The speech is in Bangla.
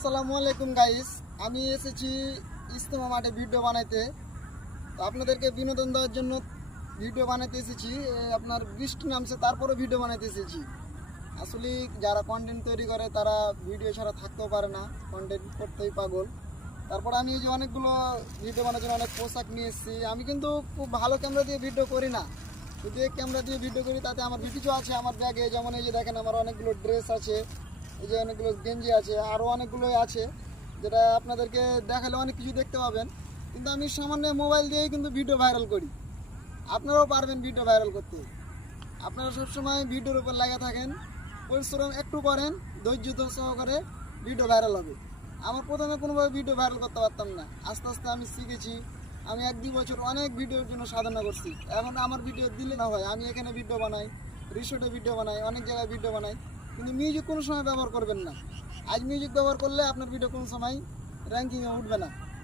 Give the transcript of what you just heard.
আসসালামু আলাইকুম গাইস, আমি এসেছি ইজতেমা মাঠে ভিডিও বানাইতে। তো আপনাদেরকে বিনোদন দেওয়ার জন্য ভিডিও বানাইতে এসেছি। আপনার বৃষ্টি নামছে, তারপরে ভিডিও বানাইতে এসেছি। আসলে যারা কন্টেন্ট তৈরি করে তারা ভিডিও ছাড়া থাকতেও পারে না, কন্টেন্ট করতেই পাগল। তারপর আমি এই যে অনেকগুলো ভিডিও বানানোর জন্য অনেক পোশাক নিয়ে এসেছি। আমি কিন্তু খুব ভালো ক্যামেরা দিয়ে ভিডিও করি না, যদি ক্যামেরা দিয়ে ভিডিও করি তাতে আমার কিছু আছে আমার ব্যাগে। যেমন এই যে দেখেন, আমার অনেকগুলো ড্রেস আছে, এই যে অনেকগুলো গেঞ্জি আছে, আরও অনেকগুলোই আছে, যেটা আপনাদেরকে দেখালে অনেক কিছু দেখতে পাবেন। কিন্তু আমি সামান্য মোবাইল দিয়েই কিন্তু ভিডিও ভাইরাল করি। আপনারাও পারবেন ভিডিও ভাইরাল করতে। আপনারা সবসময় ভিডিওর উপর লাগা থাকেন, পরিশ্রম একটু করেন, ধৈর্য সহকারে ভিডিও ভাইরাল হবে। আমার প্রথমে কোনোভাবে ভিডিও ভাইরাল করতে পারতাম না, আস্তে আস্তে আমি শিখেছি। আমি 1-2 বছর অনেক ভিডিওর জন্য সাধনা করছি। এখন আমার ভিডিও দিলে না হয়, আমি এখানে ভিডিও বানাই, রিসোর্টে ভিডিও বানাই, অনেক জায়গায় ভিডিও বানাই। কিন্তু মিউজিক কোনো সময় ব্যবহার করবেন না। আজ মিউজিক ব্যবহার করলে আপনার ভিডিও কোনো সময় র্যাঙ্কিংয়ে উঠবে না।